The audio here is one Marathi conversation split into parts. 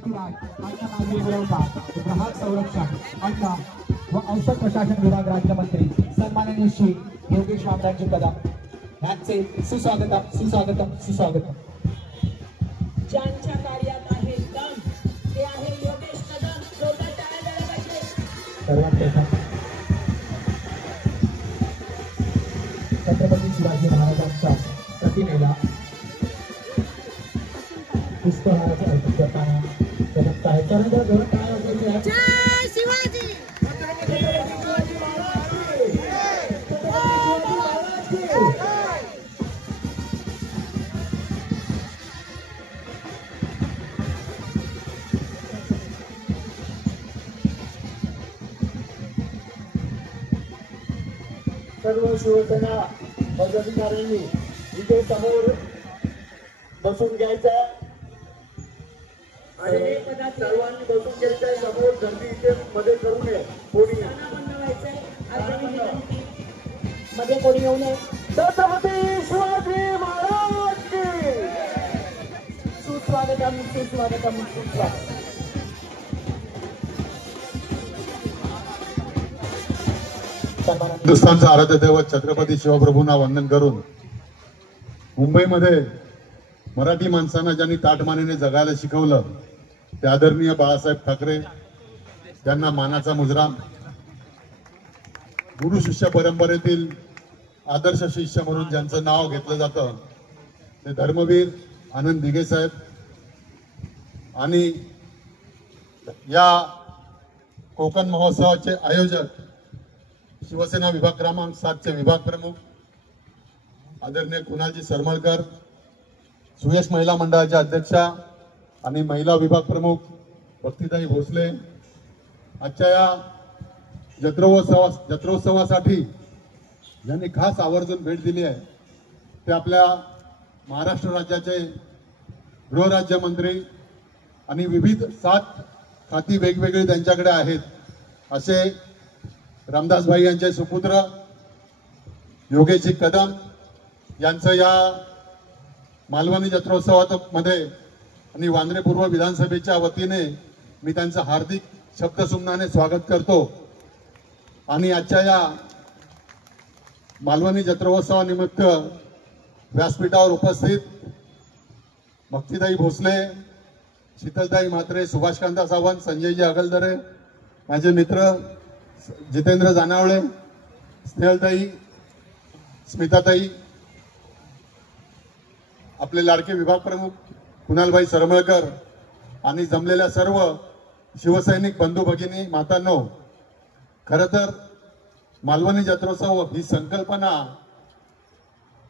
माहिती राय अन्न नागरी पुरवठा ग्राहक संरक्षण अन्न व औषध प्रशासन विभाग राज्यमंत्री सन्माननीय श्री योगेश रामराजे कदम यांचे सुस्वागतम सुस्वागतम सुस्वागतम। ज्यांच्या कार्यात आहे दम ते आहे योगेश कदम, जोरदार टाळ्या द्यायला पाहिजे। सर्वात प्रथम छत्रपती शिवाजी महाराजांच्या प्रतिमेला पुष्पहाराचे अर्पण करताना जगत आहे त्यानंतर दोन टाळ्या वाजवायच्या आहेत। जय शिवाजी। सर्व शिवसेना पदाधिकाऱ्यांनी इथे समोर बसून घ्यायचं आणि सर्वांनी बसून घ्यायचंय। समोर गर्दी इथे मध्ये करू नये, कोणी मध्ये कोणी येऊ नये। छत्रपती शिवाजी महाराज की सुस्वागतम सुस्वागतम सुस्वागतम। हिंदुस्थानचा आराध्य दैवत छत्रपती शिवप्रभूंना वंदन करून मुंबईमध्ये मराठी माणसांना ज्यांनी ताटमानेने जगायला शिकवलं ते आदरणीय बाळासाहेब ठाकरे यांना मानाचा मुजरा। गुरु शिष्य परंपरेतील आदर्श शिष्य म्हणून ज्यांचं नाव घेतलं जातं ते धर्मवीर आनंद दिघे साहेब आणि या कोकण महोत्सवाचे आयोजक शिवसेना विभाग क्रमांक 7 चे विभाग प्रमुख आदरणीय कुणालजी सरमळकर, सुयश महिला मंडळाच्या अध्यक्षा आणि महिला विभाग प्रमुख भक्तिताई भोसले, आजच्या या जत्रोत्सवासाठी ज्यांनी खास आवर्जून भेट दिली आहे ते आपल्या महाराष्ट्र राज्याचे गृहराज्यमंत्री आणि विविध 7 खाती वेगवेगळी त्यांच्याकडे आहेत असे रामदास भाई यांचे सुपुत्र योगेशजी कदम यांचं या मालवणी जत्रोत्सवामध्ये आणि वांद्रे पूर्व विधानसभेच्या वतीने मी त्यांचं हार्दिक शब्दसुमनाने स्वागत करतो। आणि आजच्या या मालवणी जत्रोत्सवानिमित्त व्यासपीठावर उपस्थित भक्तिताई भोसले, शीतलताई म्हात्रे, सुभाषकांता सावंत, संजयजी अगलदरे, माझे मित्र जितेंद्र जानावळे, स्नेहलताई, स्मिताताई, आपले लाडके विभाग प्रमुख कुणालभाई सरमळकर आणि जमलेल्या सर्व शिवसैनिक बंधू भगिनी मातांनो, खरं तर मालवणी जत्रोत्सव ही संकल्पना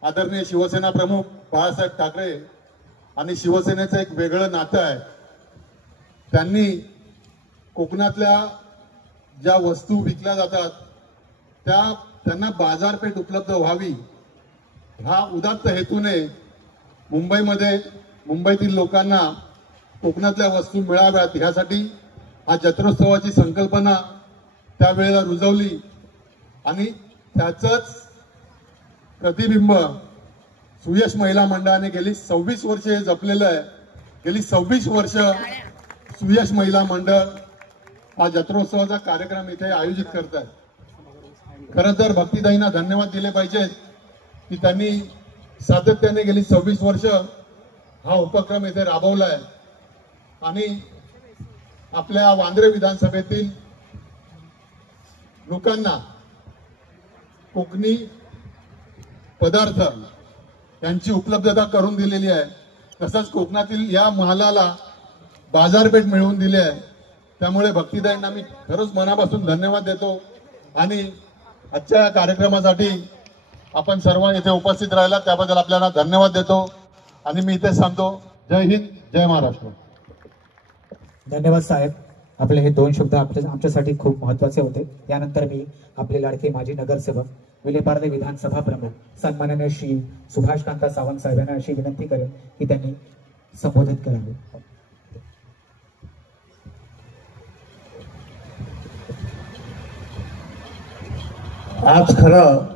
आदरणीय शिवसेना प्रमुख बाळासाहेब ठाकरे आणि शिवसेनेचं एक वेगळं नातं आहे। त्यांनी कोकणातल्या ज्या वस्तू विकल्या जातात त्यांना बाजारपेठ उपलब्ध व्हावी हा उदात्त हेतूने मुंबईतील लोकांना कोकणातल्या वस्तू मिळाव्यात यासाठी हा जत्रोत्सवाची संकल्पना त्यावेळेला रुजवली आणि त्याचंच प्रतिबिंब सुयश महिला मंडळाने गेली 26 वर्षे जपलेलं आहे। गेली 26 वर्ष सुयश महिला मंडळ हा जत्रोत्सवाचा कार्यक्रम इथे आयोजित करतात। खरं तर भक्तिताईंना धन्यवाद दिले पाहिजेत की त्यांनी सातत्याने गेली 26 वर्ष हा उपक्रम इथे राबवलाय आणि आपल्या वांद्रे विधानसभेतील लोकांना कोकणी पदार्थ यांची उपलब्धता करून दिलेली आहे। तसंच कोकणातील या मालाला बाजारपेठ मिळवून दिली आहे। त्यामुळे भक्तिताईंना मी खरंच मनापासून धन्यवाद देतो आणि आजच्या कार्यक्रमासाठी आपण सर्व इथे उपस्थित राहिला त्याबद्दल आपल्याला धन्यवाद देतो आणि मी इथे सांगतो जय हिंद जय महाराष्ट्र। धन्यवाद साहेब, आपले हे 2 शब्द आमच्यासाठी खूप महत्त्वाचे होते। यानंतर मी आपले लाडके माजी नगरसेवक विलेपार्ले विधानसभा प्रमुख सन्माननीय श्री सुभाषकांता सावंत साहेबांना अशी विनंती करेन की त्यांनी संबोधित करावे। आज खरं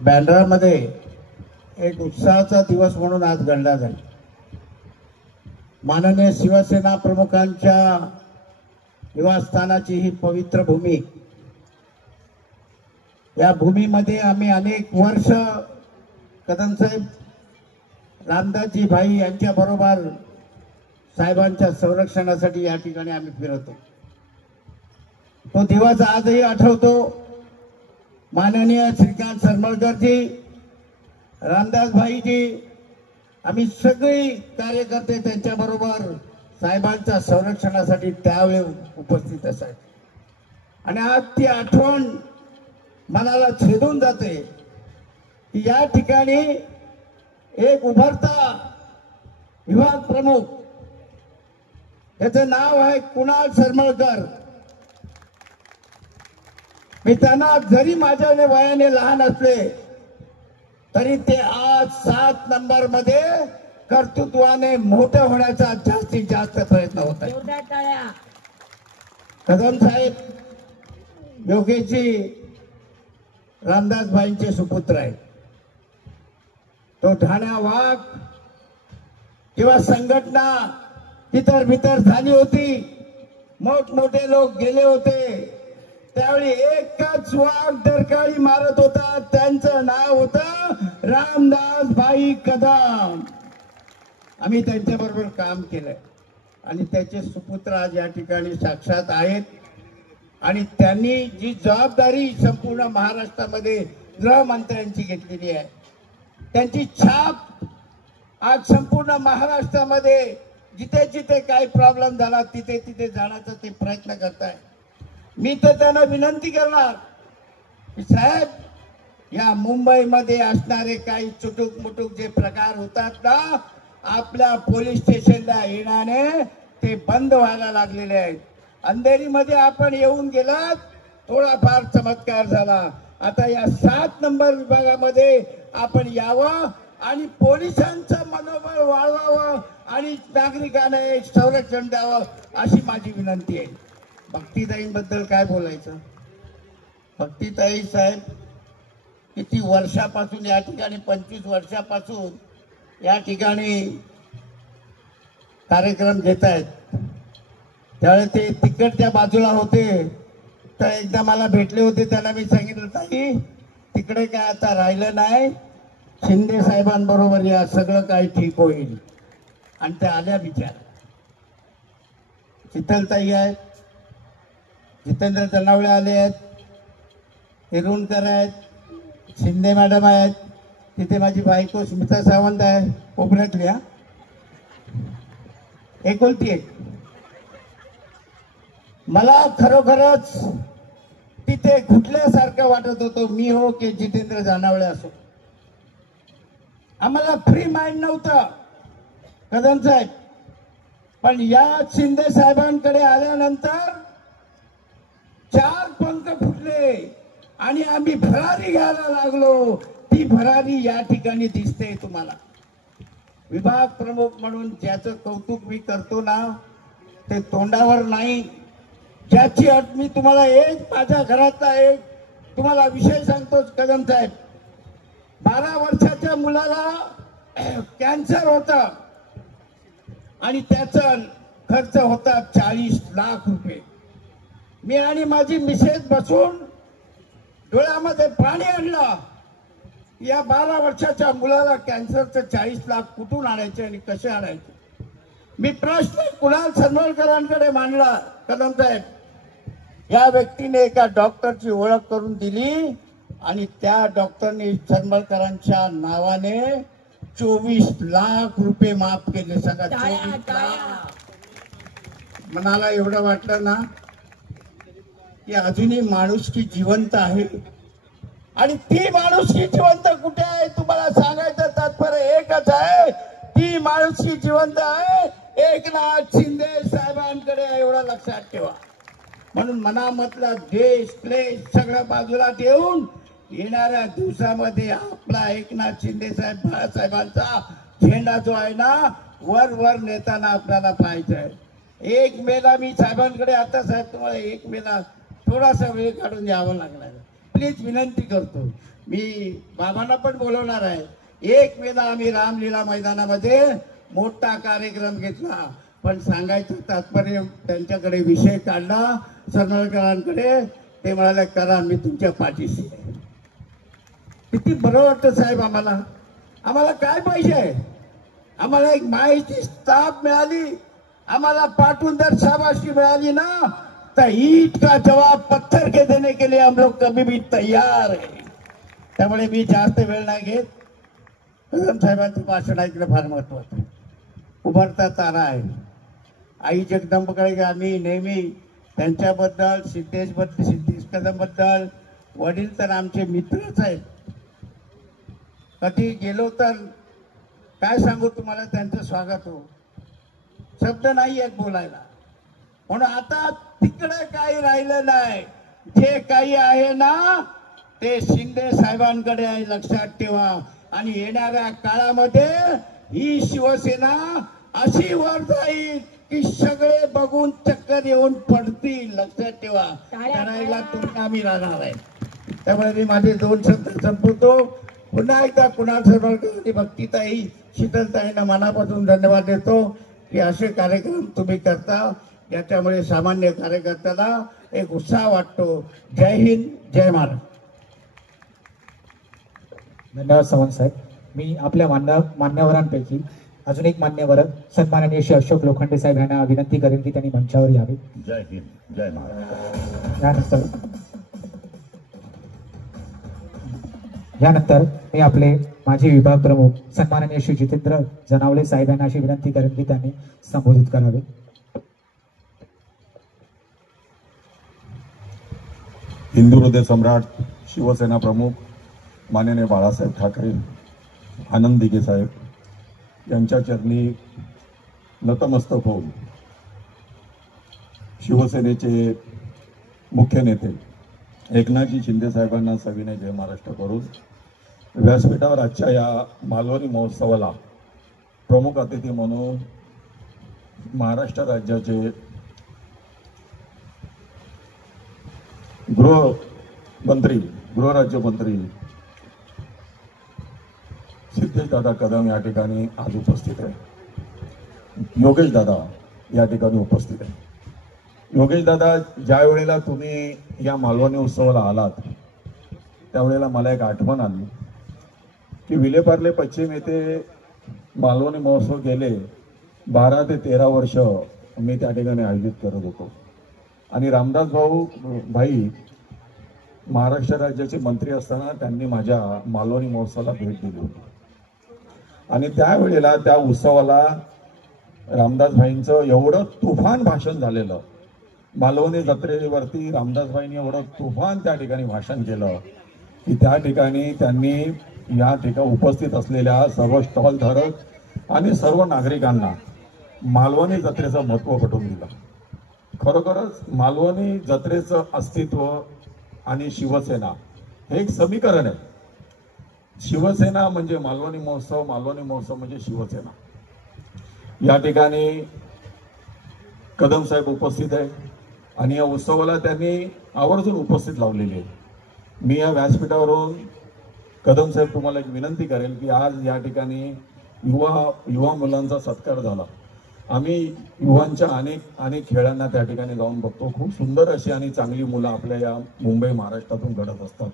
बँड्रामध्ये एक उत्साहाचा दिवस म्हणून आज गणला जाईल। माननीय शिवसेना प्रमुखांच्या निवासस्थानाची ही पवित्र भूमी, या भूमीमध्ये आम्ही अनेक वर्ष कदम साहेब, रामदासजी भाई यांच्या बरोबर साहेबांच्या संरक्षणासाठी या ठिकाणी आम्ही फिरतो. तो दिवस आजही आठवतो. माननीय श्रीकांत सरमळकरजी, रामदास भाईजी, आम्ही सगळे कार्यकर्ते त्यांच्या बरोबर साहेबांच्या संरक्षणासाठी त्यावेळी उपस्थित असायचे. आणि आज ती आठवण मनाला छेदून जाते की या ठिकाणी एक उभरता विभाग प्रमुख, त्याचं नाव आहे कुणाल सरमळकर. मी त्यांना जरी माझ्या वयाने लहान असले तरी ते आज 7 नंबर मध्ये कर्तृत्वाने मोठे होण्याचा जास्तीत जास्त प्रयत्न होत आहे. जोरदार टाळ्या. कदम साहेब योगेशजी रामदास भाईंचे सुपुत्र आहेत. तो ठाण्या वाघ किंवा संघटना तितर बितर झाली होती, मोठमोठे लोक गेले होते, त्यावेळी एकच वाघ डरकाळी मारत होता. त्यांचं नाव होतं रामदास भाई कदम. आम्ही त्यांच्याबरोबर काम केलंय आणि त्याचे सुपुत्र आज या ठिकाणी साक्षात आहेत. आणि त्यांनी जी जबाबदारी संपूर्ण महाराष्ट्रामध्ये गृहमंत्र्यांची घेतलेली आहे, त्यांची छाप आज संपूर्ण महाराष्ट्रामध्ये जिथे जिथे काही प्रॉब्लेम झाला तिथे तिथे जाण्याचा ते प्रयत्न करताय. मी तर त्यांना विनंती करणार की साहेब, या मुंबईमध्ये असणारे काही चुटूक मुटूक जे प्रकार होतात ना, आपल्या पोलीस स्टेशनला येण्याने ते बंद व्हायला लागलेले आहेत. अंधेरीमध्ये आपण येऊन गेलात, थोडाफार चमत्कार झाला. आता या 7 नंबर विभागामध्ये आपण यावं आणि पोलिसांचं मनोबळ वाढवावं आणि नागरिकांना एक संरक्षण द्यावं, अशी माझी विनंती आहे. भक्तीताईंबद्दल काय बोलायचं? भक्तीताई साहेब किती वर्षापासून या ठिकाणी, 25 वर्षापासून या ठिकाणी कार्यक्रम घेत आहेत. त्यावेळेस ते तिकडच्या बाजूला होते, तर एकदा मला भेटले होते. त्यांना मी सांगितलं ताई, तिकडे काय आता राहिलं नाही, शिंदे साहेबांबरोबर या, सगळं काही ठीक होईल. आणि त्या आल्या बिचार. शीतलताई आहेत, जितेंद्र जनावळे आले आहेत, हिरुणकर आहेत, शिंदे मॅडम आहेत, तिथे माझी बायको स्मिता सावंत आहे, कोपऱ्यातली, एकुलती एक. मला खरोखरच तिथे घुटल्यासारखं वाटत होतं, मी हो की जितेंद्र जनावळे असो. आम्हाला फ्री माइंड नव्हतं कदम साहेब, पण या शिंदे साहेबांकडे आल्यानंतर 4 पंख फुटले आणि आम्ही भरारी घ्यायला लागलो. ती भरारी या ठिकाणी दिसते तुम्हाला. विभाग प्रमुख म्हणून ज्याचं कौतुक मी करतो ना, ते तोंडावर नाही. ज्याची अट मी तुम्हाला एक माझ्या घरातला एक तुम्हाला विषय सांगतो कदम साहेब. 12 वर्षाच्या मुलाला कॅन्सर होता आणि त्याचा खर्च होता 40 लाख रुपये. मी आणि माझी मिसेस बसून डोळ्यामध्ये पाणी आणलं. या 12 वर्षाच्या मुलाला कॅन्सरचं 40 लाख कुठून आणायचे आणि कसे आणायचे? मी प्रश्न कुणाल सरमळकरांकडे मांडला. कदम साहेब, या व्यक्तीने एका डॉक्टरची ओळख करून दिली आणि त्या डॉक्टरने सरमळकरांच्या नावाने 24 लाख रुपये माफ केले. सांगा, 24 लाख. मनाला एवढं वाटलं ना की अजूनही माणुसकी जिवंत आहे. आणि ती माणुसकी जिवंत कुठे आहे? तुम्हाला सांगायचं तात्पर्य एकच आहे, ती माणुसकी जिवंत आहे एकनाथ शिंदे साहेबांकडे, एवढं लक्षात ठेवा. म्हणून मनामधला देश क्लेश सगळं बाजूला ठेवून येणाऱ्या दिवसामध्ये आपला एकनाथ शिंदे साहेब, बाळासाहेबांचा झेंडा जो आहे ना, वर वर नेताना आपल्याला पाहायचा आहे. 1 मेला मी साहेबांकडे, आता साहेब तुम्हाला 1 मेला थोडासा वेळ काढून यावं लागणार. प्लीज विनंती करतो. मी बाबांना पण बोलवणार आहे. 1 मेला आम्ही रामलीला मैदानामध्ये मोठा कार्यक्रम घेतला, पण सांगायचं तात्पर्य त्यांच्याकडे विषय काढला सरनाळकरांकडे, ते म्हणाले करा मी तुमच्या पाठीशी आहे. किती बरं वाटतं साहेब. आम्हाला काय पाहिजे? आम्हाला एक माहिती स्टाफ मिळाली, आम्हाला पाठवून जर शाबाशी मिळाली ना, तर ईट का जवाब पत्थर के देने के लिए हम लोग कभी भी तैयार है. त्यामुळे मी जास्त वेळ नाही घेत. कदम साहेबांचं भाषण ऐकणं फार महत्वाचं. उभरता तारा आहे. आई जगदंबकडे आम्ही नेहमी त्यांच्याबद्दल, सिद्धेश कदमबद्दल, वडील तर आमचे मित्रच आहेत. कधी गेलो तर काय सांगू तुम्हाला, त्यांचं स्वागत हो, शब्द नाही आहेत बोलायला. म्हणून आता तिकडे काही राहिलं नाही. जे काही आहे ना ते शिंदे साहेबांकडे आहे, लक्षात ठेवा. आणि येणाऱ्या काळामध्ये ही शिवसेना अशी वर जाईल की सगळे बघून चक्कर येऊन पडतील, लक्षात ठेवा. करायला तुम्ही आम्ही राहणार आहे. त्यामुळे मी माझे 2 शब्द संपवतो. पुन्हा एकदा कुणाल सरकारची भक्तीताई, शीतलताईंना मनापासून धन्यवाद देतो की असे कार्यक्रम तुम्ही करता, याच्यामुळे सामान्य कार्यकर्त्याला एक उत्साह वाटतो. जय हिंद, जय महाराष्ट्र. धन्यवाद सावंत साहेब. मी आपल्या मान्यवरांपैकी अजून एक मान्यवर सन्माननीय श्री अशोक लोखंडे साहेब यांना विनंती करेन की त्यांनी मंचावर यावे. जय हिंद, जय महाराष्ट्र. यानंतर मी आपले माजी विभाग प्रमुख सन्माननीय श्री जितेंद्र जनावले साहेब यांना अशी विनंती करेन की त्यांनी संबोधित करावे. हिंदू हृदय सम्राट, शिवसेना प्रमुख माननीय बाळासाहेब ठाकरे, आनंद दिघे साहेब यांच्या चरणी नतमस्तक होऊन शिवसेनेचे मुख्य नेते एकनाथजी शिंदे साहेबांना सविनय जय महाराष्ट्र करून व्यासपीठावर आजच्या या मालवणी महोत्सवाला प्रमुख अतिथी म्हणून महाराष्ट्र राज्याचे गृहराज्यमंत्री सिद्धेश दादा कदम या ठिकाणी आज उपस्थित आहे. योगेश दादा या ठिकाणी उपस्थित आहे. योगेश दादा, ज्या वेळेला तुम्ही या मालवणी उत्सवाला आलात त्यावेळेला मला एक आठवण आली की विलेपार्ले पश्चिम येथे मालवणी महोत्सव गेले 12 ते 13 वर्ष मी त्या ठिकाणी आयोजित करत होतो. आणि रामदास भाई महाराष्ट्र राज्याचे मंत्री असताना त्यांनी माझ्या मालवणी महोत्सवाला भेट दिली होती. आणि त्यावेळेला त्या उत्सवाला रामदास भाईंचं एवढं तुफान भाषण झालेलं, मालवणी जत्रेवरती रामदास भाईंनी एवढं तुफान त्या ठिकाणी भाषण केलं की त्या ठिकाणी त्यांनी या ठिकाणी उपस्थित असलेल्या सर्व स्टॉल धारक आणि सर्व नागरिकांना मालवणी जत्रेचं महत्त्व पटवून दिलं. खरोखरच मालवणी जत्रेचं अस्तित्व आणि शिवसेना हे एक समीकरण आहे. शिवसेना म्हणजे मालवणी महोत्सव, मालवणी महोत्सव म्हणजे शिवसेना. या ठिकाणी कदम साहेब उपस्थित आहे आणि या उत्सवाला त्यांनी आवर्जून उपस्थित लावलेली आहे. मी या व्यासपीठावरून कदम साहेब तुम्हाला एक विनंती करेल की आज या ठिकाणी युवा मुलांचा सत्कार झाला. आम्ही युवांच्या अनेक खेळांना त्या ठिकाणी जाऊन बघतो. खूप सुंदर अशी आणि चांगली मुलं आपल्या या मुंबई महाराष्ट्रातून घडत असतात.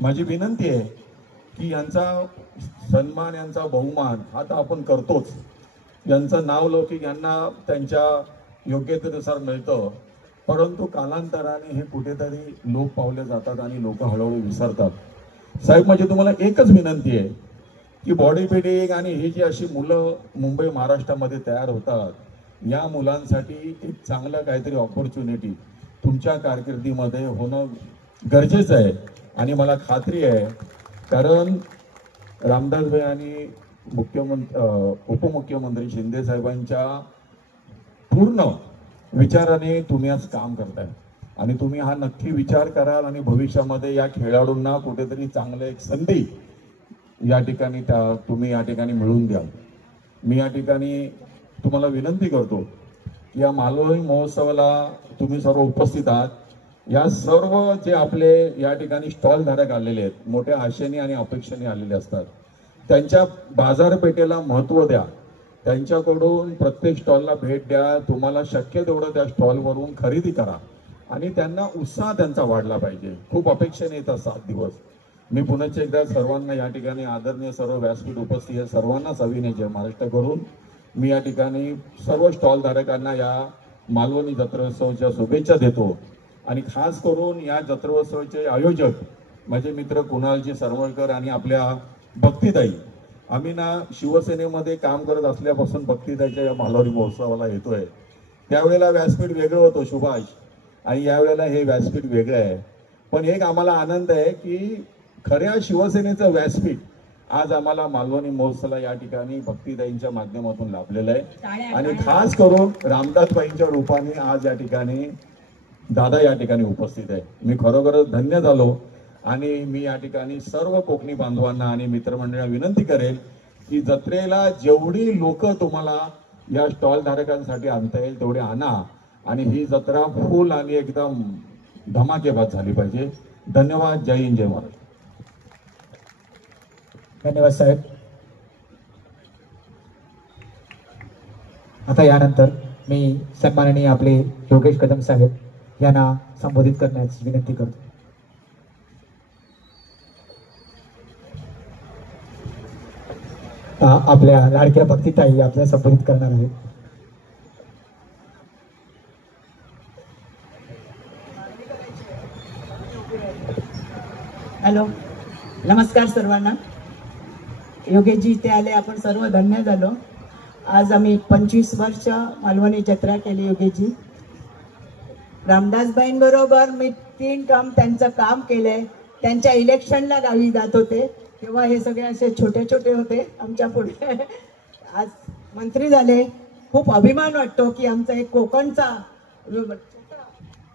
माझी विनंती आहे की यांचा सन्मान, यांचा बहुमान हा तर आपण करतोच, यांचं नाव लौकिक यांना त्यांच्या योग्यतेनुसार मिळतं, परंतु कालांतराने हे कुठेतरी लोप पावले जातात आणि लोक हळूहळू विसरतात. साहेब, माझी तुम्हाला एकच विनंती आहे की बॉडी बिल्डिंग आणि ही जी अशी मुलं मुंबई महाराष्ट्रामध्ये तयार होतात, या मुलांसाठी एक चांगलं काहीतरी ऑपॉर्च्युनिटी तुमच्या कारकिर्दीमध्ये होणं गरजेचं आहे. आणि मला खात्री आहे, कारण रामदासभाई आणि उपमुख्यमंत्री शिंदे साहेबांच्या पूर्ण विचाराने तुम्ही आज काम करताय आणि तुम्ही हा नक्की विचार कराल आणि भविष्यामध्ये या खेळाडूंना कुठेतरी चांगलं एक संधी या ठिकाणी तुम्ही या ठिकाणी मिळवून द्याल. मी या ठिकाणी तुम्हाला विनंती करतो की या मालवणी महोत्सवाला तुम्ही सर्व उपस्थित आहात. या सर्व जे आपले या ठिकाणी स्टॉल धारक आलेले आहेत, मोठ्या आशेने आणि अपेक्षेने आलेले असतात, त्यांच्या बाजारपेठेला महत्त्व द्या. त्यांच्याकडून प्रत्येक स्टॉलला भेट द्या, तुम्हाला शक्य तेवढं त्या स्टॉलवरून खरेदी करा आणि त्यांना उत्साह त्यांचा वाढला पाहिजे. खूप अपेक्षेने येतात 7 दिवस. मी पुन्हा एकदा सर्वांना या ठिकाणी आदरणीय सर्व व्यासपीठ उपस्थित आहे सर्वांना सविनय जय महाराष्ट्र करून मी या ठिकाणी सर्व स्टॉल धारकांना या मालवणी जत्रोत्सवाच्या शुभेच्छा देतो. आणि खास करून या जत्रोत्सवाचे आयोजक माझे मित्र कुणालजी सरवळकर आणि आपल्या भक्तिताई. आम्ही ना शिवसेनेमध्ये काम करत असल्यापासून भक्तिताईच्या या मालवणी महोत्सवाला येतोय. त्यावेळेला व्यासपीठ वेगळं होतं सुभाष, आणि यावेळेला हे व्यासपीठ वेगळं आहे. पण एक आम्हाला आनंद आहे की खऱ्या शिवसेनेचं व्यासपीठ आज आम्हाला मालवणी महोत्सवाला या ठिकाणी भक्तिताईंच्या माध्यमातून लाभलेलं आहे. आणि खास करून रामदासबाईंच्या रूपाने आज या ठिकाणी दादा या ठिकाणी उपस्थित आहे. मी खरोखरच धन्य झालो. आणि मी या ठिकाणी सर्व कोकणी बांधवांना आणि मित्रमंडळांना विनंती करेल की जत्रेला जेवढी लोक तुम्हाला या स्टॉल धारकांसाठी आणता येईल तेवढे आणा आणि ही जत्रा फुल आणि एकदम धमाकेबाज झाली पाहिजे. धन्यवाद. जय हिंद, जय महाराष्ट्र. धन्यवाद साहेब. आता यानंतर मी सन्माननीय आपले योगेश कदम साहेब यांना संबोधित करण्याची विनंती करतो. आपल्या लाडक्या भक्तिताई आपल्याला संबोधित करणार आहेत. हॅलो, नमस्कार सर्वांना. योगेशजी इथे आले, आपण सर्व धन्य झालो. आज आम्ही 25 वर्ष मालवणी जत्रा केली. योगेशजी रामदासबाईंबरोबर मी 3 टर्म त्यांचं काम केलंय. त्यांच्या इलेक्शनला गावी जात होते तेव्हा हे सगळे असे छोटे छोटे होते आमच्या पुढे. आज मंत्री झाले. खूप अभिमान वाटतो की आमचा एक कोकणचा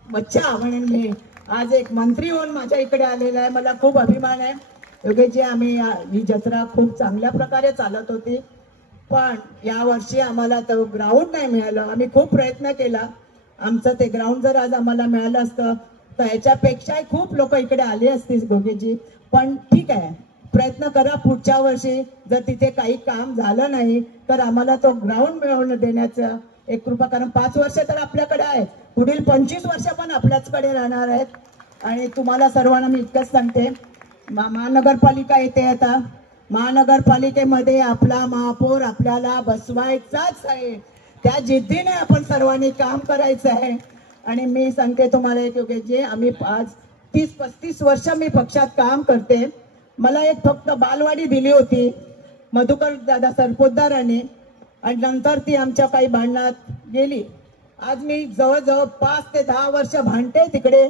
बच्चा म्हणून मी आज एक मंत्री होऊन माझ्या इकडे आलेला आहे. मला खूप अभिमान आहे. योगेशजी, आम्ही ही जत्रा खूप चांगल्या प्रकारे चालत होती, पण यावर्षी आम्हाला तो ग्राउंड नाही मिळालं. आम्ही खूप प्रयत्न केला. आमचं ते ग्राउंड जर आज आम्हाला मिळालं असतं तर ह्याच्यापेक्षाही खूप लोक इकडे आली असतील योगेशजी. पण ठीक आहे, प्रयत्न करा. पुढच्या वर्षी जर तिथे काही काम झालं नाही तर आम्हाला तो ग्राउंड मिळवून देण्याचं एक कृपा, कारण 5 वर्ष तर आपल्याकडे आहे, पुढील 25 वर्ष पण आपल्याचकडे राहणार आहेत. आणि तुम्हाला सर्वांना मी इतकंच सांगते, महानगरपालिका येते. आता महानगरपालिकेमध्ये आपला महापौर आपल्याला बसवायचाच आहे. त्या जिद्दीने आपण सर्वांनी काम करायचं आहे. आणि मी सांगते तुम्हाला एक योगेशजी, आम्ही आज 30-35 वर्ष मी पक्षात काम करते. मला एक फक्त बालवाडी दिली होती मधुकर दादा सरपोतदारांनी, आणि नंतर ती आमच्या काही भांडणात गेली. आज मी जवळजवळ 5 ते 10 वर्ष भांडते तिकडे,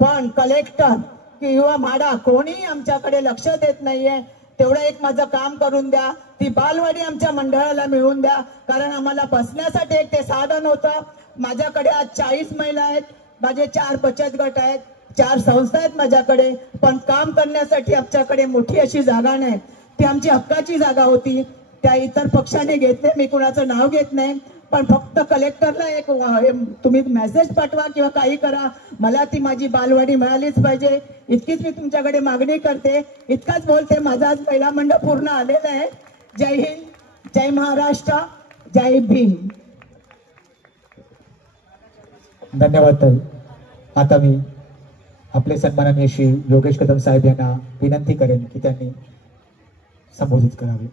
पण कलेक्टर किंवा म्हाडा कोणीही आमच्याकडे लक्ष देत नाहीये. तेवढं एक माझं काम करून द्या. ती बालवाडी आमच्या मंडळाला मिळवून द्या, कारण आम्हाला बसण्यासाठी एक ते साधन होतं. माझ्याकडे आज 40 महिला आहेत, माझे 4 बचत गट आहेत, 4 संस्था आहेत माझ्याकडे, पण काम करण्यासाठी आमच्याकडे मोठी अशी जागा नाही. ती आमची हक्काची जागा होती, त्या इतर पक्षाने घेतले. मी कुणाचं नाव घेत नाही, पण फक्त कलेक्टरला एक तुम्ही मेसेज पाठवा किंवा काही करा, मला ती माझी बालवाडी मिळालीच पाहिजे. इतकीच मी तुमच्याकडे मागणी करते. इतकाच बोलते. माझा आज पहिला मंडळ पूर्ण आलेला आहे. जय हिंद, जय महाराष्ट्र, जय भीम. धन्यवाद ताई. आता मी आपले सन्माननीय श्री योगेश कदम साहेब यांना विनंती करेन की त्यांनी संबोधित करावे.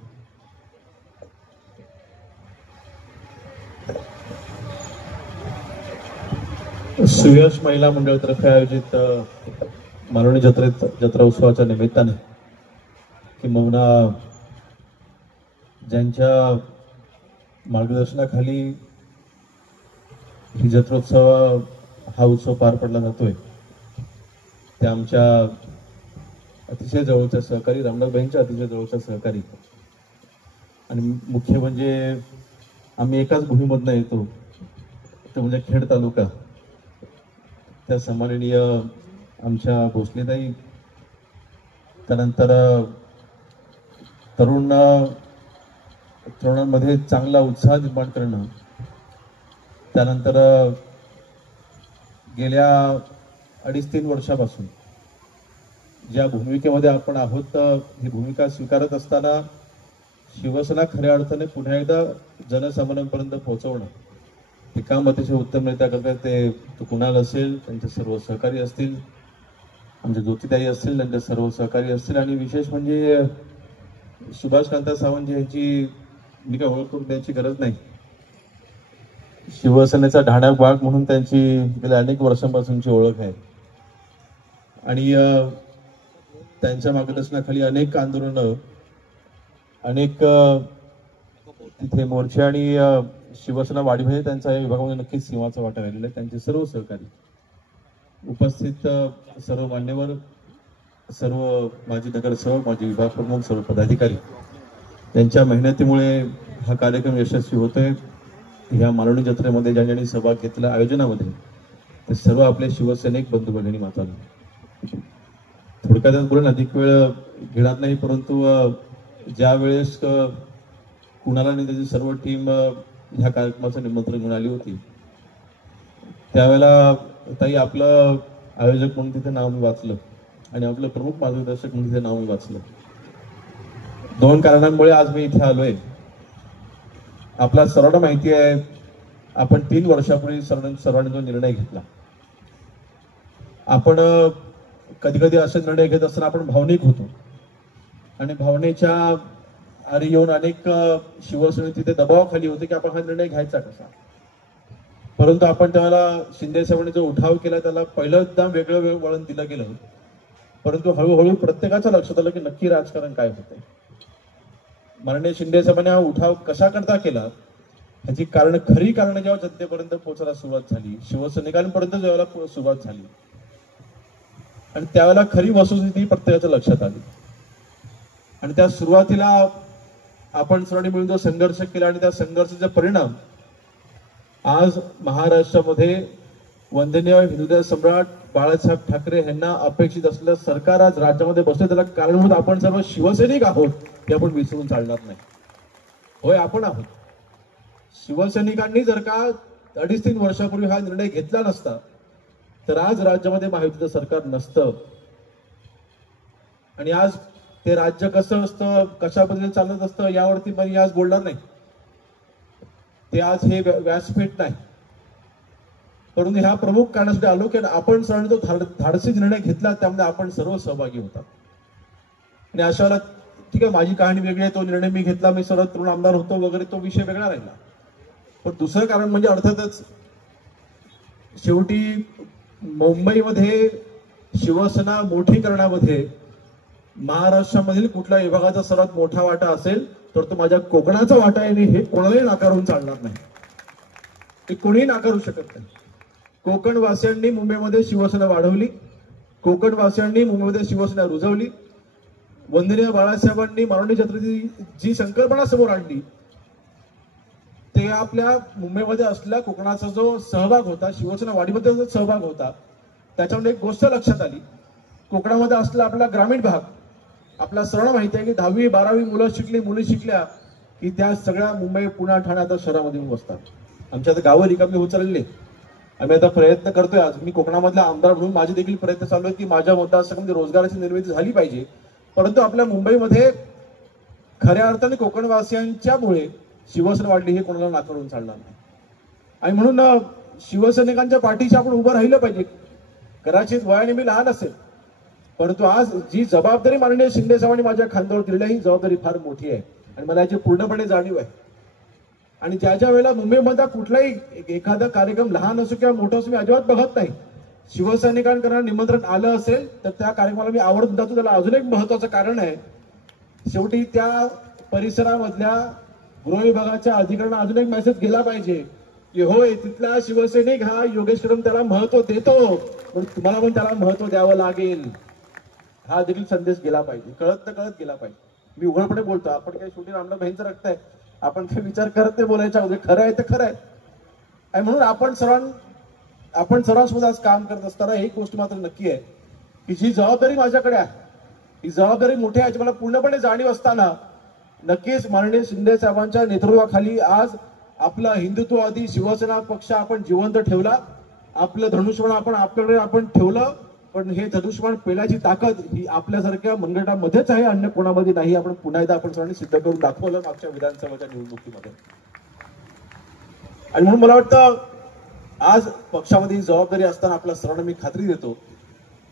सुयश महिला मंडळतर्फे आयोजित मालवणी जत्रा उत्सवाच्या निमित्ताने किंबहुना ज्यांच्या मार्गदर्शनाखाली ही जत्रोत्सव हा उत्सव पार पडला जातोय, त्या आमच्या अतिशय जवळच्या सहकारी, रामदासबाईंच्या अतिशय जवळच्या सहकारी, आणि मुख्य म्हणजे आम्ही एकाच भूमीमधनं येतो, तो म्हणजे खेड तालुका. त्या सन्माननीय आमच्या भोसलेताई, त्यानंतर तरुणांमध्ये चांगला उत्साह निर्माण करणं, त्यानंतर गेल्या 2.5-3 वर्षापासून ज्या भूमिकेमध्ये आपण आहोत, ही भूमिका स्वीकारत असताना शिवसेना खऱ्या अर्थाने पुन्हा एकदा जनसामान्यांपर्यंत पोहोचवणं ते काम अतिशय उत्तमरित्या करतात. ते कुणाल असेल, त्यांचे सर्व सहकारी असतील, आमच्या ज्योतिताई असतील, त्यांचे सर्व सहकारी असतील, आणि विशेष म्हणजे सुभाषकांता सावंत यांची मी काय ओळख करून द्यायची गरज नाही. शिवसेनेचा ढाण्याक वाघ म्हणून त्यांची गेल्या अनेक वर्षांपासूनची ओळख आहे आणि त्यांच्या मार्गदर्शनाखाली अनेक आंदोलनं, अनेक तिथे मोर्चे आणि शिवसेना वाढीमध्ये त्यांचा या विभागामध्ये नक्कीच सिंहाचा वाटा राहिलेला आहे. त्यांचे सर्व सहकारी उपस्थित, सर्व मान्यवर, सर्व माजी नगरसेवक, माजी विभाग प्रमुख, सर्व पदाधिकारी यांच्या मेहनतीमुळे हा कार्यक्रम यशस्वी होतोय. ह्या मालवणी जत्रेमध्ये ज्यांनी सहभाग घेतला आयोजनामध्ये ते सर्व आपले शिवसैनिक बंधू भगिनी मातांनी. थोडक्यातच बोलून अधिक वेळ घेणार नाही, परंतु ज्या वेळेस कुणाला आणि त्याची सर्व टीम ह्या कार्यक्रमाचं निमंत्रण घेऊन आली होती त्यावेळेला ताई आपलं आयोजक म्हणून तिथे नाव मी वाचलं आणि आपलं प्रमुख मार्गदर्शक म्हणून तिथे नाव मी वाचलं. दोन कारणांमुळे आज मी इथे आलोय. आपला सर्वांना माहिती आहे, आपण 3 वर्षापूर्वी सर्वांनी जो निर्णय घेतला, आपण कधी कधी असे निर्णय घेत असताना आपण भावनिक होतो आणि भावनेच्या आरी येऊन अनेक शिवसैनिक तिथे दबावाखाली होते की आपण हा निर्णय घ्यायचा कसा. परंतु आपण त्याला शिंदे साहेबांनी जो उठाव केला त्याला पहिल्यांदा वेगळं वळण दिलं गेलं, परंतु हळूहळू प्रत्येकाच्या लक्षात आलं की नक्की राजकारण काय होतंय. माननीय शिंदे साहेबांनी हा उठाव कशा करता केला ह्याची खरी कारण जेव्हा जनतेपर्यंत पोहोचायला सुरुवात झाली, शिवसैनिकांपर्यंत जेव्हा सुरुवात झाली आणि त्यावेळेला खरी वस्तुस्थिती प्रत्येकाच्या लक्षात आली आणि त्या सुरुवातीला आपण सर्वांनी मिळून जो संघर्ष केला आणि त्या संघर्षाचा परिणाम आज महाराष्ट्रामध्ये वंदनीय हिंदू सम्राट बाळासाहेब ठाकरे यांना अपेक्षित असलेलं सरकार आज राज्यामध्ये बसले. त्याला कारणीभूत आपण सर्व शिवसैनिक आहोत हे आपण विसरून चालणार नाही. होय, आपण आहोत. शिवसैनिकांनी जर का 2.5-3 वर्षापूर्वी हा निर्णय घेतला नसता तर आज राज्यामध्ये महायुतीचं सरकार नसतं आणि आज ते राज्य कसं असतं, कशा पद्धतीने चालत असतं यावरती मी आज बोलणार नाही. ते आज हे व्यासपीठ नाही, परंतु ह्या प्रमुख कारणासाठी आलो की आपण सर्वांनी तो धाडसी निर्णय घेतला, त्यामध्ये आपण सर्व सहभागी होतात. आणि अशा वेळेला ठीक आहे, माझी कहाणी वेगळी आहे, तो निर्णय मी घेतला, मी सर्व तरुण आमदार होतो वगैरे, तो विषय वेगळा राहिला. पण दुसरं कारण म्हणजे अर्थातच शेवटी मुंबईमध्ये शिवसेना मोठी करण्यामध्ये महाराष्ट्रामधील कुठल्या विभागाचा सर्वात मोठा वाटा असेल तर तो माझ्या कोकणाचा वाटा आहे. हे कोणालाही नाकारून चालणार नाही, ते कोणीही नाकारू शकत नाही. कोकणवासियांनी मुंबईमध्ये शिवसेना वाढवली, कोकणवासियांनी मुंबईमध्ये शिवसेना रुजवली. वंदनीय बाळासाहेबांनी मालवणी जत्रेची जी संकल्पना समोर आणली ते आपल्या मुंबईमध्ये असलेला कोकणाचा जो सहभाग होता, शिवसेना वाढीमध्ये जो सहभाग होता, त्याच्यामध्ये एक गोष्ट लक्षात आली. कोकणामध्ये असलेला आपला ग्रामीण भाग, आपल्या सर्वांना माहिती आहे की 10वी 12वी मुली शिकल्या की त्या सगळ्या मुंबई, पुणे, ठाणे आता शहरामध्ये बसतात. आमच्या आता गावं रिकामी होत चाललेली. आम्ही आता प्रयत्न करतोय. आज मी कोकणामधला आमदार म्हणून माझे देखील प्रयत्न चालू आहेत की माझ्या मतदारसंघामध्ये रोजगाराची निर्मिती झाली पाहिजे. परंतु आपल्या मुंबईमध्ये खऱ्या अर्थाने कोकणवासियांच्यामुळे शिवसेना वाढली हे कोणाला नाकारून चालणार नाही. आणि म्हणून शिवसैनिकांच्या पाठीशी आपण उभं राहिलं पाहिजे. कदाचित वयाने मी लहान असेल, परंतु आज जी जबाबदारी माननीय शिंदे साहेबांनी माझ्या खांद्यावर दिलेली आहे ही जबाबदारी फार मोठी आहे आणि मला याची पूर्णपणे जाणीव आहे. आणि ज्या वेळेला मुंबईमध्ये कुठलाही एखादा कार्यक्रम लहान असो किंवा मोठा असो मी अजिबात बघत नाही. शिवसैनिकांकडून निमंत्रण आलं असेल तर त्या कार्यक्रमाला मी आवर्जून जातो. त्याला अजून एक महत्वाचं कारण आहे, शेवटी त्या परिसरामधल्या गृह विभागाच्या अधिकाऱ्यांना अजून एक मेसेज गेला पाहिजे की होय, तिथला शिवसैनिक हा योगेश कदम त्याला महत्व देतो, पण तुम्हाला पण त्याला महत्व द्यावं लागेल. हा देखील संदेश गेला पाहिजे, कळत गेला पाहिजे. मी उघडपणे बोलतो, आपण काही शेवटी रामदास भाईंचं रक्त आहे, आपण काही विचार करत नाही बोलायच्या अगोदर. खरं आहे तर खरं आहे. आणि म्हणून आपण सर्वांसोबत आज काम करत असताना एक गोष्ट मात्र नक्की आहे की जी जबाबदारी माझ्याकडे आहे, ही जबाबदारी मोठी आहे याची मला पूर्णपणे जाणीव असताना नक्कीच माननीय शिंदे साहेबांच्या नेतृत्वाखाली आज आपला हिंदुत्ववादी शिवसेना पक्ष आपण जिवंत ठेवला. आपलं धनुष्यबाण आपण आपल्याकडे ठेवलं पण हे धनुष्यबाण पेलाची ताकद ही आपल्यासारख्या मनगटामध्येच आहे, अन्य कोणामध्ये नाही. आपण पुन्हा एकदा आपण सर्वांनी सिद्ध करून दाखवलं मागच्या विधानसभेच्या निवडणुकीमध्ये. आणि म्हणून मला वाटतं आज पक्षामध्ये जबाबदारी असताना आपल्या सर्वांना मी खात्री देतो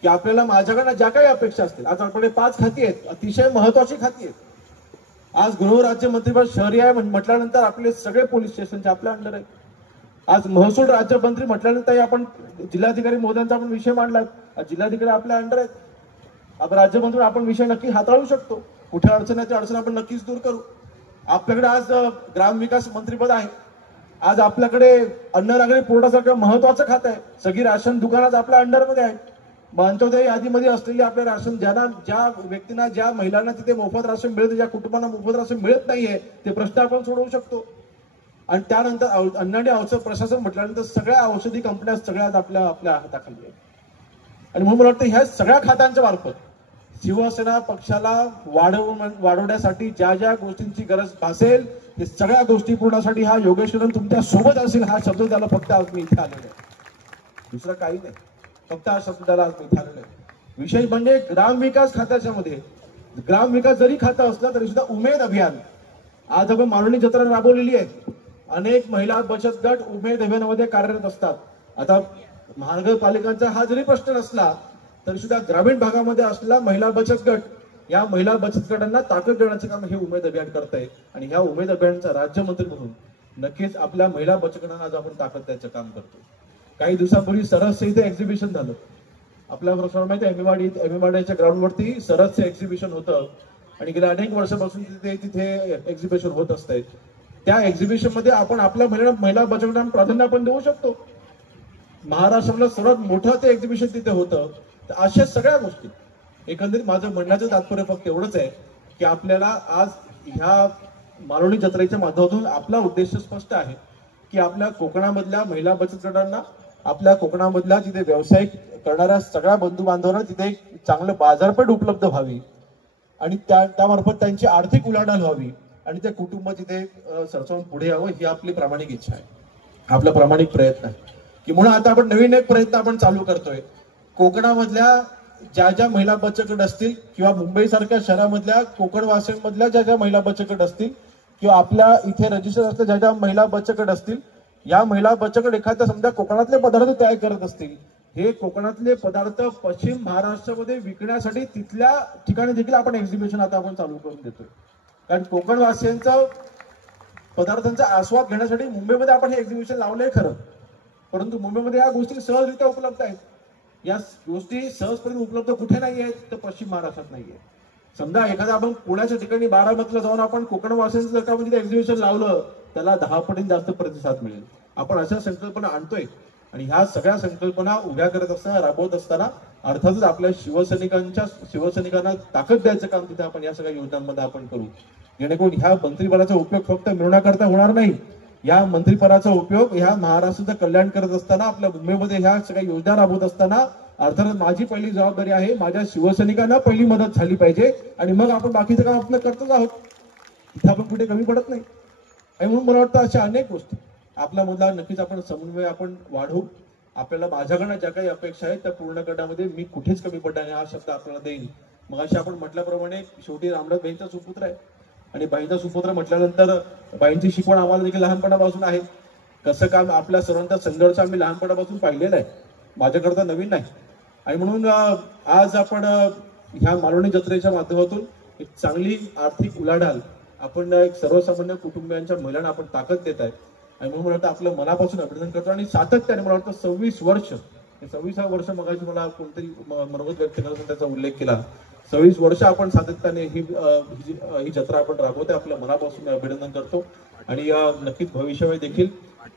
की आपल्याला माझ्याकडनं ज्या काही अपेक्षा असतील, आज आपल्याकडे 5 खाती आहेत, अतिशय महत्वाची खाती आहेत. आज गृहराज्यमंत्रीपद शहरी आहे म्हटल्यानंतर आपले सगळे पोलीस स्टेशनचे आपल्या अंडर आहेत. आज महसूल राज्यमंत्री म्हटल्यानंतर आपण जिल्हाधिकारी महोदयांचा आपण विषय मांडला, जिल्हाधिकारी आपल्या अंडर आहेत. आपण राज्यमंत्री आपण विषय नक्की हाताळू शकतो. कुठे अडचण आहे ते अडचण आपण नक्कीच दूर करू. आपल्याकडे आज ग्रामविकास मंत्रीपद आहे. आज आपल्याकडे अन्न नागरी पुरवठासारखं महत्वाचं खातं आहे. सगळी राशन दुकानात आपल्या अंडरमध्ये आहेत. अंत्योदय यादीमध्ये असलेली आपल्या राशन ज्या व्यक्तींना, ज्या महिलांना तिथे मोफत राशन मिळते, ज्या कुटुंबांना मोफत राशन मिळत नाहीये, ते प्रश्न आपण सोडवू शकतो. आणि त्यानंतर अन्न आणि औषध प्रशासन म्हटल्यानंतर सगळ्या औषधी कंपन्या सगळ्यात आपल्या हाताखाली आहेत. आणि म्हणून मला वाटतं ह्या सगळ्या खात्यांच्या मार्फत शिवसेना पक्षाला वाढवण्यासाठी ज्या ज्या गोष्टींची गरज भासेल ते सगळ्या गोष्टी पूर्णसाठी हा योगेश्वरन तुमच्या सोबत असेल, हा शब्द त्याला फक्त आज मी इथे आलेलो आहे. दुसरं काही नाही, फक्त हा शब्द त्याला आज मी इथे आलेलो आहे. विशेष म्हणजे ग्रामविकास खात्याच्या मध्ये ग्रामविकास जरी खातं असलं तरी सुद्धा उमेद अभियान आज आपण मालवणी जत्रा राबवलेली आहे. अनेक महिला बचत गट उमेद अभियानामध्ये कार्यरत असतात. आता महानगरपालिकांचा हा जरी प्रश्न नसला तरी सुद्धा ग्रामीण भागामध्ये असलेला महिला बचत गट, या महिला बचत गटांना ताकद देण्याचं काम हे उमेद अभियान करत आहे. आणि ह्या उमेद अभियानाचा राज्यमंत्री म्हणून नक्कीच आपल्या महिला बचत गटांना आज आपण ताकद द्यायचं काम करतो. काही दिवसांपूर्वी सरसचे इथे एक्झिबिशन झालं. आपल्याला माहिती आहे एमएमआरडीच्या ग्राउंडवरती सरसचं एक्झिबिशन होतं आणि गेल्या अनेक वर्षापासून तिथे एक्झिबिशन होत असते. त्या एक्झिबिशन मध्ये आपण आपल्या महिला बचत गटांना प्राधान्य आपण देऊ शकतो. महाराष्ट्रातलं सर्वात मोठं ते एक्झिबिशन तिथे होतं. तर अशा सगळ्या गोष्टी एकंदरीत माझं म्हणण्याचं तात्पर्य फक्त एवढंच आहे की आपल्याला आज ह्या मालवणी जत्रेच्या माध्यमातून आपला उद्देश स्पष्ट आहे की आपल्या कोकणामधल्या महिला बचत गटांना, आपल्या कोकणामधल्या तिथे व्यवसाय करणाऱ्या सगळ्या बंधू बांधवांना तिथे एक चांगलं बाजारपेठ उपलब्ध व्हावी आणि त्यामार्फत त्यांची आर्थिक उलाढाल व्हावी आणि ते कुटुंब तिथे सरसवून पुढे यावं ही आपली प्रामाणिक इच्छा आहे, आपला प्रामाणिक प्रयत्न आहे. की म्हणून आता आपण नवीन एक प्रयत्न आपण चालू करतोय. कोकणामधल्या ज्या ज्या महिला बचत गट असतील किंवा मुंबई सारख्या शहरामधल्या कोकणवासियांमधल्या ज्या ज्या महिला बचत गट असतील किंवा आपल्या इथे रजिस्टर असलेल्या ज्या ज्या महिला बचत गट असतील, या महिला बचत गट एखाद्या समजा कोकणातले पदार्थ तयार करत असतील, हे कोकणातले पदार्थ पश्चिम महाराष्ट्रामध्ये विकण्यासाठी तिथल्या ठिकाणी देखील आपण एक्झिबिशन आता आपण चालू करून देतोय. कारण कोकणवासियांचा पदार्थांचा आस्वाद घेण्यासाठी मुंबईमध्ये आपण हे एक्झिबिशन लावलंय खरं, परंतु मुंबईमध्ये या गोष्टी सहजरित्या उपलब्ध आहेत. या गोष्टी सहजपणे उपलब्ध कुठे नाही आहेत तर पश्चिम महाराष्ट्रात नाहीये. समजा एखादा आपण पुण्याच्या ठिकाणी बारामतीला जाऊन आपण कोकणवासियांचं जर का म्हणजे एक्झिबिशन लावलं त्याला 10 पटीने जास्त प्रतिसाद मिळेल. आपण अशा संकल्पना आणतोय आणि ह्या सगळ्या संकल्पना उभ्या करत असताना, राबवत असताना अर्थातच आपल्या शिवसैनिकांना ताकद द्यायचं काम तिथे आपण या सगळ्या योजनांमध्ये आपण करू. जेणेकरून ह्या मंत्रिपदाचा उपयोग फक्त मिळवण्याकरता होणार नाही, या मंत्रिपदाचा उपयोग ह्या महाराष्ट्राचं कल्याण करत असताना, आपल्या मुंबईमध्ये ह्या सगळ्या योजना राबवत असताना अर्थात माझी पहिली जबाबदारी आहे, माझ्या शिवसैनिकांना पहिली मदत झाली पाहिजे आणि मग आपण बाकीचं काम आपलं करतच आहोत. इथे आपण कुठे कमी पडत नाही. आणि म्हणून मला वाटतं अशा अनेक गोष्टी आपल्या मुद्दा नक्कीच आपण समन्वय आपण वाढवू. आपल्याला माझ्याकडनं ज्या काही अपेक्षा आहेत त्या पूर्ण करण्यामध्ये मी कुठेच कमी पडणार नाही हा शब्द आपल्याला देईन. मग अशी आपण म्हटल्याप्रमाणे शेवटी रामदास बाईंचा सुपुत्र आहे आणि बाईंचा सुपुत्र म्हटल्यानंतर बाईंची शिकवण आम्हाला देखील लहानपणापासून आहे. कसं काम आपल्या सर्वांचा संघर्ष आम्ही लहानपणापासून पाहिलेला आहे, माझ्याकरता नवीन नाही. आणि म्हणून आज आपण ह्या मालवणी जत्रेच्या माध्यमातून एक चांगली आर्थिक उलाढाल आपण एक सर्वसामान्य कुटुंबियांच्या महिलांना आपण ताकद देत आहे. आणि म्हणून मला वाटतं आपलं मनापासून अभिनंदन करतो आणि सातत्याने मला वाटतं 26 वर्ष, 26 वर्ष मगाशी मला कोणतरी मनोगत व्यक्त करताना त्याचा उल्लेख केला. 26 वर्ष आपण सातत्याने ही जत्रा आपण राबवते. आपल्या मनापासून अभिनंदन करतो आणि नक्कीच भविष्यामध्ये देखील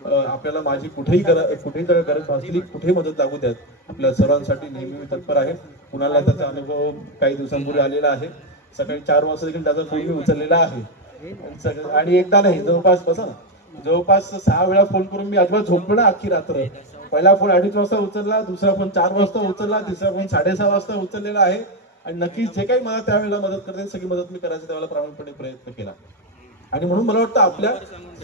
आपल्याला माझी कुठेही जर गरज भासली, कुठेही मदत लागू द्यात, आपल्या सर्वांसाठी नेहमी मी तत्पर आहे. कुणाला त्याचा अनुभव काही दिवसांपूर्वी आलेला आहे. सकाळी 4 वाजता देखील त्याचा फोन मी उचललेला आहे आणि एकदा नाही, जवळपास 6 वेळा फोन करून मी अजिबात झोपलो ना अख्खी रात्र. पहिला फोन 2:30 वाजता उचलला, दुसरा फोन 4 वाजता उचलला, तिसरा फोन 6:30 वाजता उचललेला आहे. आणि नक्कीच जे काही मला त्यावेळेला मदत करते सगळी मदत मी करायची त्यावेळेला प्रामाणिकपणे प्रयत्न केला. आणि म्हणून मला वाटतं आपल्या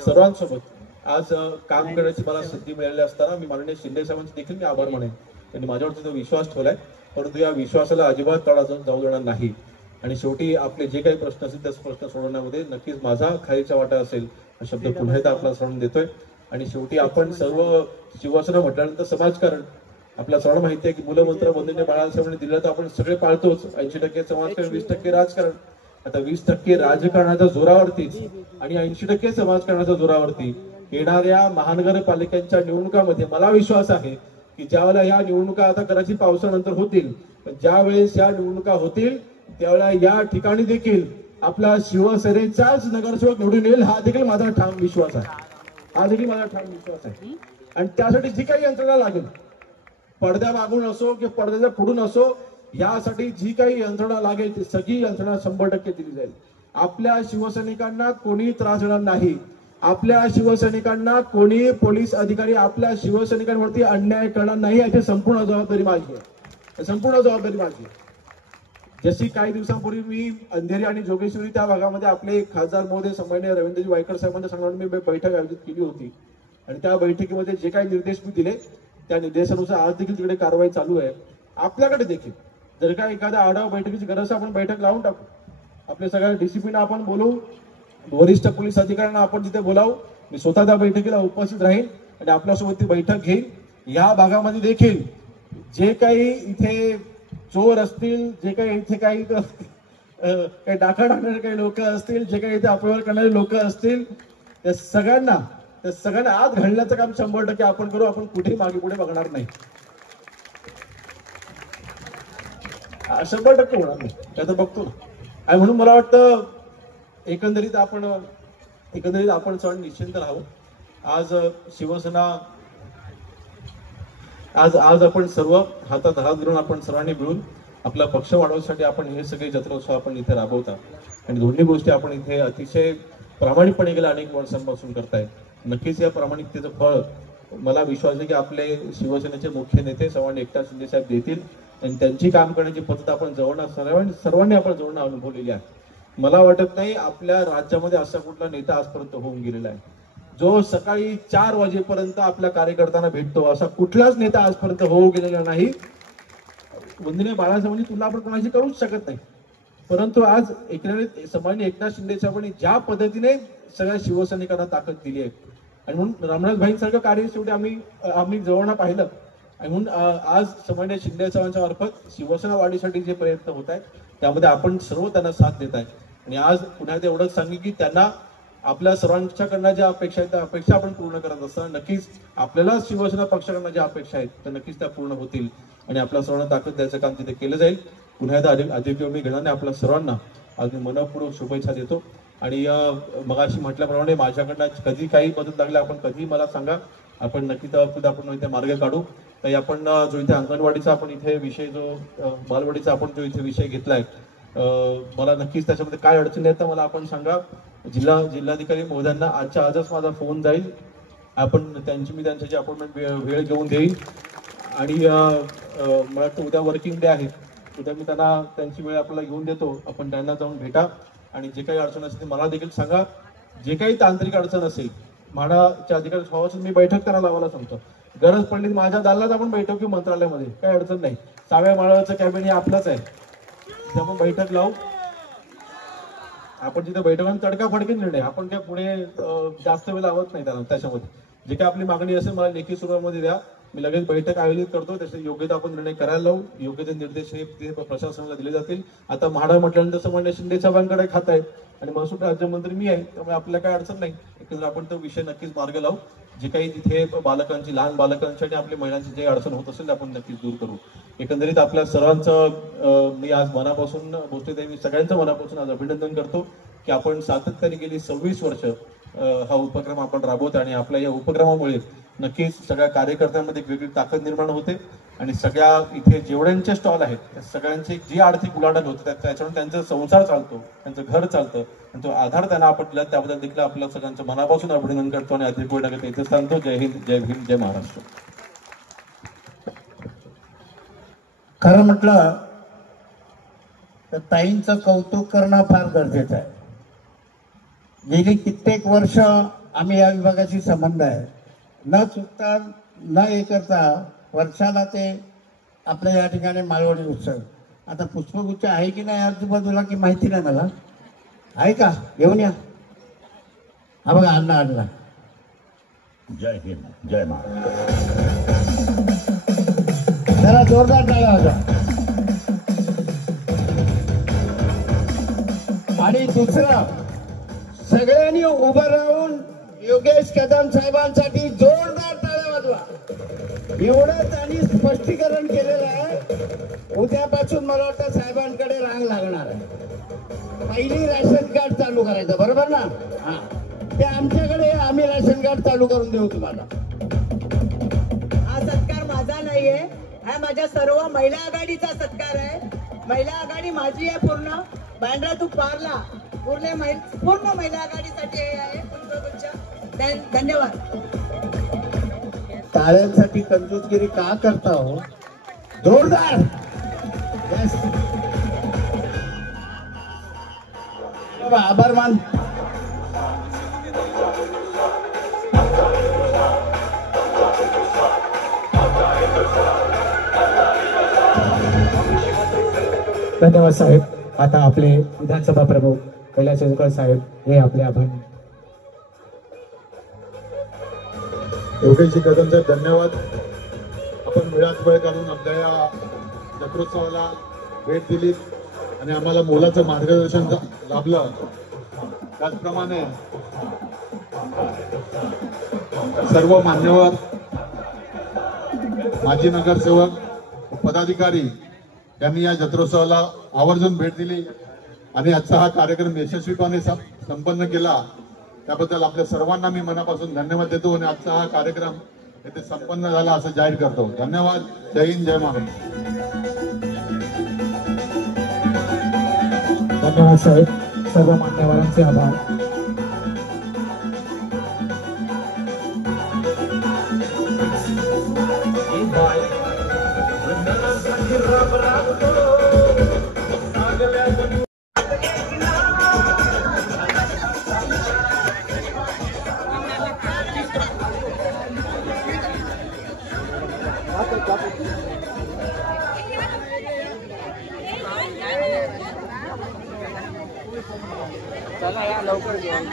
सर्वांसोबत आज काम करण्याची मला संधी मिळाली असताना मी माननीय शिंदे साहेबांचे देखील मी आभार मानेन त्यांनी माझ्यावरती जो विश्वास ठेवलाय, परंतु या विश्वासाला अजिबात तडा जाऊ देणार नाही. आणि शेवटी आपले जे काही प्रश्न असतील त्या प्रश्न सोडवण्यामध्ये नक्कीच माझा खालीचा वाटा असेल हा शब्द पुन्हा एकदा आपला सोडून देतोय. आणि शेवटी आपण सर्व शिवसेना म्हटल्यानंतर समाजकारण आपल्या सर्वांना माहिती आहे की मूलमंत्र बंधूंनी बाळासाहेबांनी दिलं तर आपण सगळे पाळतोच. 80% समाजकारण, 20% राजकारण. आता 20% राजकारणाच्या जोरावरतीच आणि 80% समाजकारणाच्या जोरावरती येणाऱ्या महानगरपालिकांच्या निवडणुकामध्ये मला विश्वास आहे की ज्यावेळेला ह्या निवडणुका आता कदाचित पावसानंतर होतील, पण ज्या वेळेस या निवडणुका होतील त्यावेळेला या ठिकाणी देखील आपला शिवसेनेचाच नगरसेवक निवडून येईल हा देखील माझा ठाम विश्वास आहे. हा देखील माझा ठाम विश्वास आहे. आणि त्यासाठी जी काही यंत्रणा लागेल, पडद्या मागून असो किंवा पडद्याच्या पुढून असो, यासाठी जी काही यंत्रणा लागेल ती सगळी यंत्रणा 100% दिली जाईल. आपल्या शिवसैनिकांना कोणी त्रास देणार नाही. आपल्या शिवसैनिकांना कोणी पोलीस अधिकारी आपल्या शिवसैनिकांवरती अन्याय करणार नाही याची संपूर्ण जबाबदारी माझी आहे. संपूर्ण जबाबदारी माझी आहे. जशी काही दिवसांपूर्वी मी अंधेरी आणि जोगेश्वरी त्या भागामध्ये आपले खासदार महोदय सन्माननीय रवींद्रजी वायकर साहेबांच्या सांगण्याने मी बैठक आयोजित केली होती. आणि त्या बैठकीमध्ये जे काही निर्देश मी दिले त्या निर्देशानुसार आज देखील तिकडे कारवाई चालू आहे. आपल्याकडे देखील जर का एखाद्या आढावा बैठकीची गरज आपण बैठक लावून टाकू. आपल्या सगळ्या डीसीपीना आपण बोलवू, वरिष्ठ पोलीस अधिकाऱ्यांना आपण तिथे बोलावू. मी स्वतः त्या बैठकीला उपस्थित राहील आणि आपल्यासोबत ती बैठक घेईल. या भागामध्ये देखील जे काही इथे चोर असतील, जे काही इथे काही डाका टाकणारे काही लोक असतील, जे काही इथे अपव्यवहार करणारे लोक असतील, त्या सगळ्यांना आत घालण्याचं काम 100% आपण करू. आपण कुठेही मागे पुढे बघणार नाही. 100% होणार नाही त्याचं बघतो. आणि म्हणून मला वाटतं एकंदरीत आपण सण निश्चिंत राहू. आज शिवसेना आज आपण सर्व हातात हात घालून आपण सर्वांनी मिळून आपला पक्ष वाढवण्यासाठी आपण हे सगळे जत्रोत्सव आपण इथे राबवता. आणि दोन्ही गोष्टी आपण इथे अतिशय प्रामाणिकपणे गेल्या अनेक वर्षांपासून करताय. नक्कीच या प्रामाणिकतेचं फळ मला विश्वास आहे की आपले शिवसेनेचे मुख्य नेते सन्माननीय एकनाथ शिंदे साहेब देतील. आणि त्यांची काम करण्याची पद्धत आपण सर्वांनी आपण जवळ अनुभवलेली आहे. मला वाटत नाही आपल्या राज्यामध्ये असा कुठला नेता आजपर्यंत होऊन गेलेला आहे जो सकाळी 4 वाजेपर्यंत आपल्या कार्यकर्त्यांना भेटतो. असा कुठलाच नेता आजपर्यंत होऊ गेलेला नाही. वंदनीय बाळासाहेबांनी तुला आपण कोणाशी करूच शकत नाही, परंतु आज सन्माननीय एकनाथ शिंदे साहेबांनी ज्या पद्धतीने सगळ्या शिवसैनिकांना ताकद दिली आहे आणि म्हणून रामनाथ भाईंसारखं कार्य शेवटी आम्ही जवळनं पाहिलं. आणि म्हणून आज सन्माननीय शिंदे साहेबांच्या मार्फत शिवसेना वाढीसाठी जे प्रयत्न होत आहेत त्यामध्ये आपण सर्व त्यांना साथ देत आहे. आणि आज पुन्हा एवढंच सांगेन की त्यांना आपल्या सर्वांच्याकडनं ज्या अपेक्षा आहेत त्या अपेक्षा आपण पूर्ण करत असताना नक्कीच आपल्याला शिवसेना पक्षाकडनं ज्या अपेक्षा आहेत त्या नक्कीच त्या पूर्ण होतील आणि आपल्या सर्वांना ताकद द्यायचं काम तिथे केलं जाईल. पुन्हा एकदा अधिक मी घेण्याने आपल्या सर्वांना अगदी मनपूर्वक शुभेच्छा देतो. आणि मगाशी म्हटल्याप्रमाणे माझ्याकडनं कधी काही मदत लागली आपण कधीही मला सांगा. आपण नक्की आपण इथे मार्ग काढू. तर आपण जो इथे अंगणवाडीचा आपण इथे विषय जो बालवाडीचा आपण जो इथे विषय घेतलाय मला नक्कीच त्याच्यामध्ये काय अडचणी आहेत तर मला आपण सांगा. जिल्हाधिकारी महोदयांना आजच माझा फोन जाईल. मी त्यांची अपॉइंटमेंट वेळ घेऊन देईल. आणि मला वाटतं उद्या वर्किंग डे आहे. उद्या मी त्यांना त्यांची वेळ आपल्याला घेऊन देतो. आपण त्यांना जाऊन भेटा आणि जे काही अडचण असेल ते मला देखील सांगा. जे काही तांत्रिक अडचण असेल म्हाडाच्या अधिकारी व्हावं मी बैठक त्यांना लावायला सांगतो. गरज पडली माझ्या दालनात आपण बैठक घेऊ मंत्रालयामध्ये, काही अडचण नाही. 6व्या माळाचं कॅबिन हे आपलंच आहे, तिथे आपण बैठक लावू. आपण जिथे बैठक तडकाफडकी निर्णय आपण काय पुढे जास्त वेळ लावत नाही त्याच्यामध्ये. जे काही आपली मागणी असेल मला लेखी स्वरूपामध्ये द्या. मी लगेच बैठक आयोजित करतो. त्याचे योग्य ते आपण निर्णय करायला लावू. योग्य ते निर्देश हे प्रशासनाला दिले जातील. आता म्हाडा म्हटल्यानंतर सन्माननीय शिंदे साहेबांकडे खात आहे आणि महसूल राज्यमंत्री मी आहे, त्यामुळे आपल्याला काय अडचण नाही. एकंदर आपण तो विषय नक्कीच मार्ग लावू. जे काही तिथे लहान बालकांची आणि आपल्या महिलांची जे अडचण होत असेल आपण नक्कीच दूर करू. एकंदरीत आपल्या सर्वांचं मी आज मनापासून मी सगळ्यांचं मनापासून आज अभिनंदन करतो की आपण सातत्याने गेली 26 वर्ष हा उपक्रम आपण राबवतो. आणि आपल्या या उपक्रमामुळे नक्कीच सगळ्या कार्यकर्त्यांमध्ये एक वेगळी ताकद निर्माण होते आणि सगळ्या इथे जेवढ्यांचे स्टॉल आहेत त्या सगळ्यांची जी आर्थिक उलाढाल होते त्याच्यावर त्यांचा संसार चालतो, त्यांचं घर चालतं आणि तो आधार त्यांना आपण दिला त्याबद्दल देखील आपल्या सगळ्यांचं मनापासून अभिनंदन करतो. आणि अधिक वेळ लागेल इथे सांगतो. जय हिंद, जय भीम, जय महाराष्ट्र. खरं म्हटलं तर ताईंचं कौतुक करणं फार गरजेचं आहे. गेली कित्येक वर्ष आम्ही या विभागाशी संबंध आहे. न चुकता न हे करता वर्षाला ते आपल्या या ठिकाणी मालवणी उत्सव. आता पुष्पगुच्छ आहे की नाही आजूबाजूला की माहिती नाही मला. आहे का? घेऊन या. हा बघा अण्णा आणला. जय हिंद, जय महाराष्ट्र. जरा जोरदार टाळ्या होता. आणि दुसरं, सगळ्यांनी उभं राहून योगेश कदम साहेबांसाठी जोरदार टाळ्या वाजवा. एवढं त्यांनी स्पष्टीकरण केलेलं आहे. उद्यापासून मला वाटतं साहेबांकडे रांग लागणार आहे. पहिली राशन कार्ड चालू करायचं, बरोबर ना? हा, ते आमच्याकडे, आम्ही राशन कार्ड चालू करून देऊ तुम्हाला. हा सत्कार माझा नाहीये, हा माझ्या सर्व महिला आघाडीचा सत्कार आहे. महिला आघाडी माझी आहे पूर्ण. बँड्रा तू पारला पूर्ण महिला आघाडीसाठी हे आहे पुष्पगुच्छ. धन्यवाद. टाळ्यांसाठी कंजूसगिरी का करता हो? जोरदार. Yes. आभार मान. धन्यवाद साहेब. आता आपले विधानसभा प्रमुख कैलास जोगळ साहेब हे आपले आभार. योगेशजी कदम साहेब धन्यवाद. आपण वेळात वेळ काढून आपल्या या जत्रोत्सवाला भेट दिली आणि आम्हाला मोलाचं मार्गदर्शन लाभलं. त्याचप्रमाणे सर्व मान्यवर, माजी नगरसेवक, पदाधिकारी यांनी या जत्रोत्सवाला आवर्जून भेट दिली आणि आजचा हा कार्यक्रम यशस्वीपणे संपन्न केला. त्याबद्दल आपल्या सर्वांना मी मनापासून धन्यवाद देतो आणि आजचा हा कार्यक्रम येथे संपन्न झाला असं जाहीर करतो. धन्यवाद. जय हिंद, जय महाराष्ट्र. धन्यवाद साहेब. सर्व मान्यवरांचे आभार. चला या लवकर घेऊन